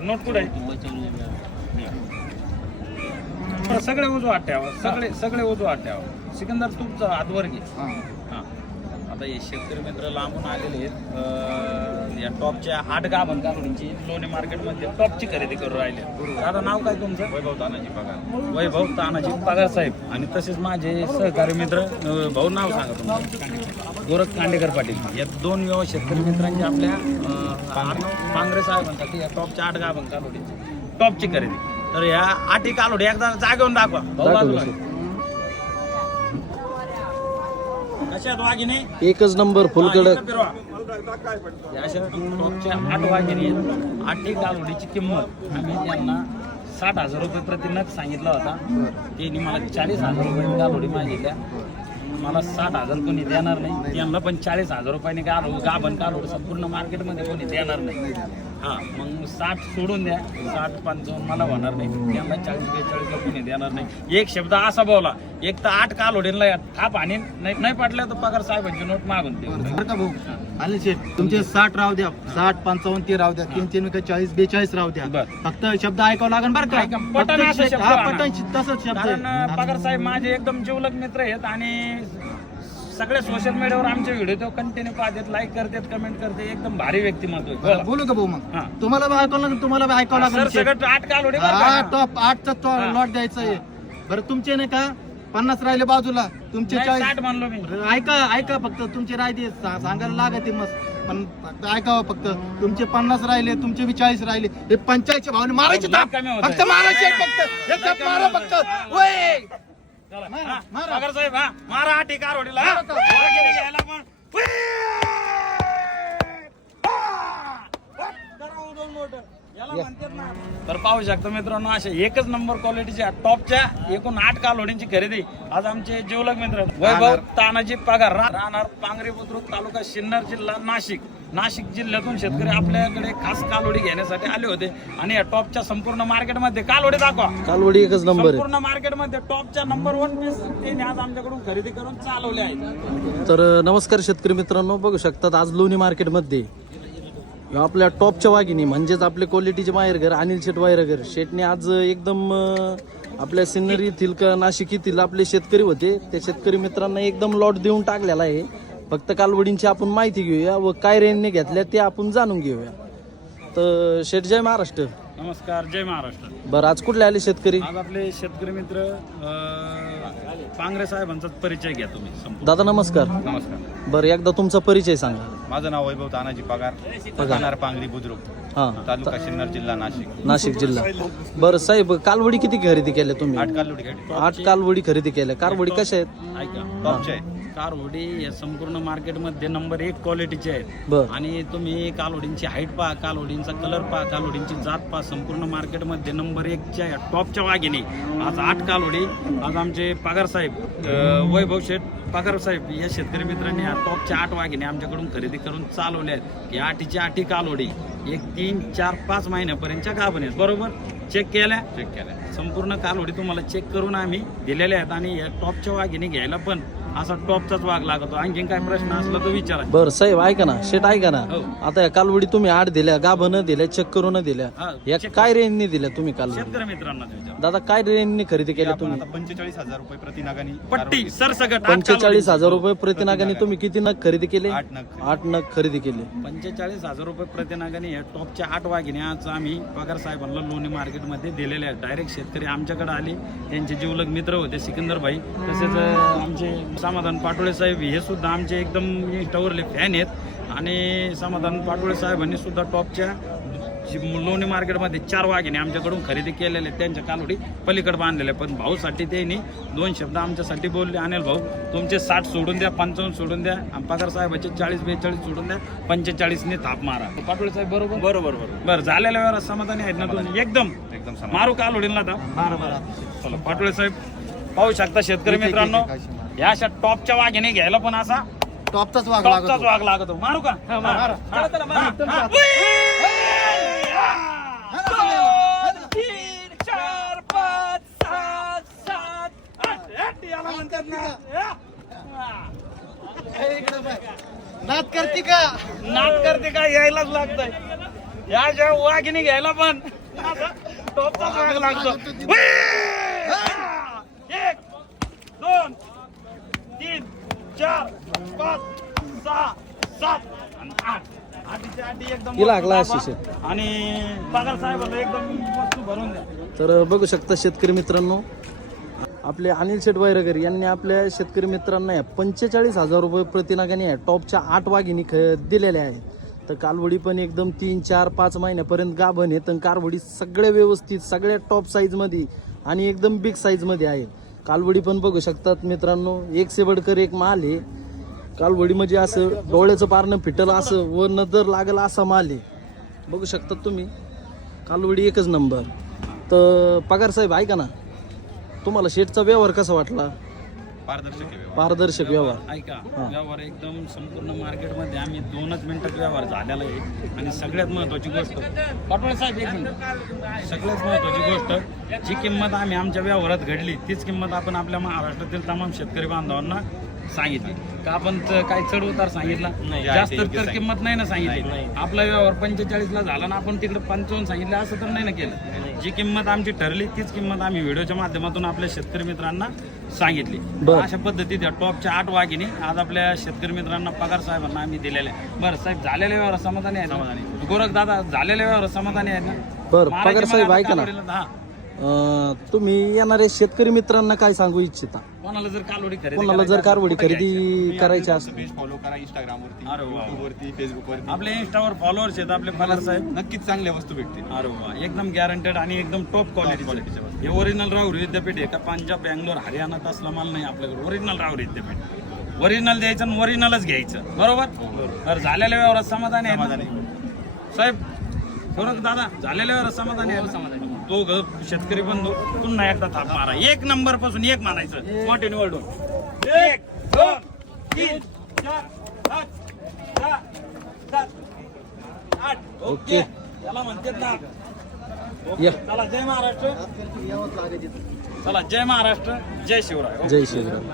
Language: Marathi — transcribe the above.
नोट कुठे सगळे उजवा ठेवा सगळे सगळे उजवा ठेवा सिकंदर तुमचा हातवर घे. आता हे शेतकरी मित्र लांबून आलेले आहेत. या टॉपच्या आठ गाभण काकडीची लोणे मार्केटमध्ये टॉपची खरेदी करून राहिले दादा नाव काय तुमचं? वैभव तानाजी पगार. वैभव तानाजी पगार साहेब. आणि तसेच माझे सहकारी मित्र भाऊ नाव सांगा तुमचं. गोरख कांडेकर पाटील. या दोन व्यव शेतकरी मित्रांची आपल्या पांगरे. साहेबांसाठी या टॉपच्या आठ गाभण कालोडीची टॉपची खरेदी. तर या आठी कालोडी एकदा जागेऊन दाखवा. भाऊ बाजूला. वाघिणी. एकच नंबर फुलकडक. आठ वाघिणी आठी कालोडीची किंमत. आम्ही त्यांना साठ हजार रुपये प्रति नग सांगितला होता. त्यांनी मला चाळीस हजार रुपये कालोडी मागितल्या. मला साठ हजार कोणी देणार नाही. त्यांना पण चाळीस हजार रुपयाने कालो गाभण कालोड संपूर्ण मार्केटमध्ये कोणी देणार नाही. हा. मग साठ सोडून द्या. साठ पंचावन्न मला होणार नाही. त्यांना चाळीस बेचाळीसला कोणी देणार नाही. एक शब्द असा बोला. एक तर आठ कालोडीला थाप आणि नाही पाटल्या तर पगार साहेबांची नोट मागून बरं का भाऊ? शेठ तुमचे साठ राहू द्या. साठ पंचावन्न ते राहू द्या. तीन तीन का चाळीस बेचाळीस राहू द्या. बरं. फक्त शब्द ऐकावं लागेल बरं का? ऐका, पटन फक्त असा शब्द हा, आणा. पटन तसंच शब्द कारण आहे. अं, पगार साहेब माझे एकदम जिवलग मित्र आहेत आणि सगळे सोशल मीडियावर आमचे व्हिडिओ तो कंटिन्यू पाहतात लाईक करतात कमेंट करतात एकदम भारी व्यक्तिमत्व आहे. बोला. का भाऊ मग हा. तुम्हाला बी ऐकावं लागेल तुम्हाला बी ऐकावं सर लागेल शेठ. सगळं आठ कालोडी बरं हा का? टॉप आठचा तो हा. लॉट द्यायचा आहे बरं तुमचे नाही का पन्नास राहिले बाजूला तुमचे नाही, चाळीस साठ म्हणलो मी ऐका ऐका फक्त तुमचे राहिले सा- सांगायला लागत मस्त पण फक्त ऐकावं फक्त तुमचे पन्नास राहिले तुमचे बी चाळीस राहिले हे पंचायतच्या भावने मारायचे. कमी. फक्त मारायचे फक्त हे मारा फक्त मारा, साहेब हा. मारा आठी. वाघिणी घ्यायला पण. तर पाहू शकतो मित्रांनो अशा एकच नंबर क्वालिटीच्या टॉपच्या एकूण आठ कालोडींची खरेदी. आज आमचे जीवलग मित्र वैभव तानाजी पगार राहणार पांगरी बुद्रुक तालुका सिन्नर जिल्हा नाशिक. नाशिक जिल्ह्यातून शेतकरी आपल्याकडे खास कालोडी घेण्यासाठी आले होते. आणि या टॉपच्या संपूर्ण मार्केटमध्ये कालोडी दाखवा. कालवडी एकच नंबर आहे. संपूर्ण मार्केटमध्ये टॉपच्या नंबर वन पीस त्यांनी आज आमच्याकडून खरेदी करून चालवले आहेत. तर नमस्कार शेतकरी मित्रांनो बघू शकतात आज लोणी मार्केटमध्ये आपल्या टॉपच्या वाघिणी म्हणजेच आपले क्वालिटीचे माहेरघर अनिल शेट वायरघर शेटने आज एकदम आपल्या सिन्नर येथील का नाशिक येथील आपले शेतकरी होते. त्या शेतकरी मित्रांना एकदम लॉट देऊन टाकलेला आहे. फक्त कालवडींची आपण माहिती घेऊया व काय रेंजने घेतल्या ते आपण जाणून घेऊया. तर शेठ जय महाराष्ट्र. नमस्कार जय महाराष्ट्र. बरं आज कुठले आले शेतकरी? आज आपले शेतकरी मित्र पांगरे साहेबांचा परिचय घ्या तुम्ही संपूर्ण. दादा नमस्कार. नमस्कार. बरं एकदा तुमचा परिचय सांगा. माझं नाव वैभव तानाजी पगार राहणार पांगरी बुद्रुक हां. तालुका सिन्नर जिल्हा नाशिक. नाशिक जिल्हा. बरं साहेब कालवडी किती खरेदी केल्या तुम्ही? आठ खेळली आठ कालवडी खरेदी केल्या. कारवडी कशा आहेत? ऐका टॉपचे आहे कारवडी या संपूर्ण मार्केटमध्ये नंबर एक क्वालिटीचे आहेत. बर. आणि तुम्ही कालोडींची हाईट पहा कालोडींचा कलर पहा कालोडींची जात पहा संपूर्ण मार्केटमध्ये नंबर एकच्या या टॉपच्या वाघिणी. आज आठ कालोडी आज आमचे पगार साहेब अं, वैभव शेठ पगार साहेब या शेतकरी मित्रांनी या टॉपच्या आठ वाघिणी आमच्याकडून खरेदी करून चालवल्या आहेत. या आठीची आठी कालोडी एक तीन चार पाच महिन्यापर्यंतच्या गाभण आहेत. बरोबर? चेक केल्या? चेक केलं संपूर्ण कालोडी तुम्हाला चेक करून आम्ही दिलेल्या आहेत आणि या टॉपच्या वाघिणी घ्यायला पण असा टॉपचाच वाघ लागतो. आणखीन काय प्रश्न असला तर विचारा. बर साहेब ऐका ना. शेट ऐका ना. हो. आता या कालवडी तुम्ही आठ दिल्या गाभण दिल्या चेक करून दिल्या. हा, या check काय रेंजने दिल्या तुम्ही कालवडी? शेतकरी मित्रांना दादा काय रेंजने खरेदी आपण तुम्ही? आता पंचेचाळीस हजार रुपये प्रति नागानी पट्टी सरसकट आठ पंचेचाळीस हजार रुपये प्रतिनागाने तुम्ही किती नग खरेदी केले? आठ नग आठ नग खरेदी केले. पंचेचाळीस हजार रुपये प्रतिनागाने या टॉपच्या आठ वाघिणी आज आम्ही पगार साहेबांना लोणी मार्केटमध्ये दिलेले आहेत. डायरेक्ट शेतकरी आमच्याकडे आले. त्यांचे जीवलग मित्र होते सिकंदर भाई. तसेच अं, आमचे समाधान पाटोळे साहेब हे सुद्धा आमचे एकदम इंस्टावरले फॅन आहेत. आणि समाधान पाटोळे साहेबांनी सुद्धा टॉपच्या जी लोणी मार्केटमध्ये चार वाघिणी आमच्याकडून खरेदी केलेले. त्यांच्या कालोडी पलीकडे बांधलेले. पण भाऊसाठी त्यांनी दोन शब्द आमच्यासाठी बोलले. अनिल भाऊ तुमचे साठ सोडून द्या पंचावन्न सोडून द्या. पगार साहेबाचे चाळीस बेचाळीस सोडून द्या. पंचेचाळीसने थाप मारा. पाटोळे साहेब बरोबर? बरोबर बरोबर. बरं झालेल्या वेळेला समाधानी आहेत ना तुम्ही? एकदम. एकदम मारू कालोडीला थाप. मारा मारा. चला पाटोळे साहेब पाहू शकता शेतकरी मित्रांनो. या अशा टॉपच्या वाघिणी घ्यायला पण असा टॉपचाच वाघ टॉपचाच लागतो. वाघ लागतो. मारू का हा, हा, हा. दोन, तीन, चार, पाच, सहा, सात, आठ. आठ याला म्हणतात ना. हा. नाद करते का? नाट करते काय यायलाच लागतंय. या ज्या वाघिणी घ्यायला पण टॉपचाच वाघ लागतो! एक दोन तीन चार पाच सहा सात आणि आठ. लागला. आणि पगार साहेबाला एकदम वस्तू भरून द्या. तर बघू शकता शेतकरी मित्रांनो आपले अनिल शेठ वैरगर यांनी आपल्या शेतकरी मित्रांना या पंचेचाळीस हजार रुपये प्रतिनागाने या टॉपच्या आठ वाघिणी ख दिलेल्या आहेत. तर कालवडी पण एकदम तीन चार पाच महिन्यापर्यंत गाभण आहे तर कारवडी सगळ्या व्यवस्थित सगळ्या टॉप साईजमध्ये आणि एकदम बिग साईजमध्ये आहे. कालवडी पण बघू शकतात मित्रांनो. एक सेवडकर एक माल आहे. कालवडी म्हणजे असं डोळ्याचं पारणं फिटलं असं व नजर लागलं असा माल आहे. बघू शकतात तुम्ही. कालवडी एकच नंबर तर पगार साहेब ऐका ना? तुम्हाला शेटचा व्यवहार कसा वाटला? पारदर्शक आहे व्यवहार. पारदर्शक व्यवहार. ऐका व्यवहार एकदम संपूर्ण मार्केटमध्ये आम्ही दोनच मिनिटात व्यवहार झालेला आहे. आणि सगळ्यात महत्वाची गोष्ट पाटोळे साहेब एक मिनिट. सगळ्यात महत्वाची गोष्ट जी किंमत आम्ही आमच्या व्यवहारात घडली तीच किंमत आपण आपल्या महाराष्ट्रातील तमाम शेतकरी बांधवांना सांगितली. का आपण काय चढ उतार सांगितला? जास्त तर किंमत नाही ना सांगितली. आपला व्यवहार पंचेचाळीस ला झाला ना आपण तिकडे पंचावन्न सांगितलं असं तर नाही ना केलं. जी किंमत आमची ठरली तीच किंमत आम्ही व्हिडिओच्या माध्यमातून आपल्या शेतकरी मित्रांना सांगितली. बरं. अशा पद्धतीत या टॉपच्या आठ वाघिणी आज आपल्या शेतकरी मित्रांना पगार साहेबांना आम्ही दिलेले आहे. बरं साहेब झालेले व्यवहार समाधानी आहेत गोरख दादा झालेले व्यवहार समाधानी आहेत ना? बरं पगार साहेब मला ऐका ना. हा. अं, तुम्ही येणाऱ्या शेतकरी मित्रांना काय सांगू इच्छिता? कोणाला जर कालवडी खरेदी कोणाला जर करायची कारवडी खरेदी? करायची पेज फॉलो करा इंस्टाग्राम अरे वा. वरती वरती फेसबुक वरती. आपल्या इंस्टावर फॉलोअर्स आहेत आपले पगार साहेब नक्कीच चांगल्या वस्तू भेटतील. अरे वा. एकदम गॅरंटेड आणि एकदम टॉप क्वालिटीचे quality चे. हे ओरिजिनल राहुल विद्यापीठ आहे का? पंजाब बँगलोर हरियाणात असला माल नाही आपल्याकडे. ओरिजिनल राहुल विद्यापीठ. ओरिजिनल द्यायचं आणि ओरिजिनलच घ्यायचं. बरोबर? तर झालेल्या व्यवहारात समाधानी आहे समाधानी. साहेब दादा झालेल्या व्यवहारात समाधानी आहे समाधानी. तो ग शेतकरी बंधू पुन्हा एकदा थाप मारा. एक नंबरपासून एक मानायचं. मोठे निवडून. एक दोन तीन चार पाच सहा सात आठ. ओके. त्याला म्हणतात ना चला जय महाराष्ट्र. चला जय महाराष्ट्र. जय शिवराय. जय श्रीराम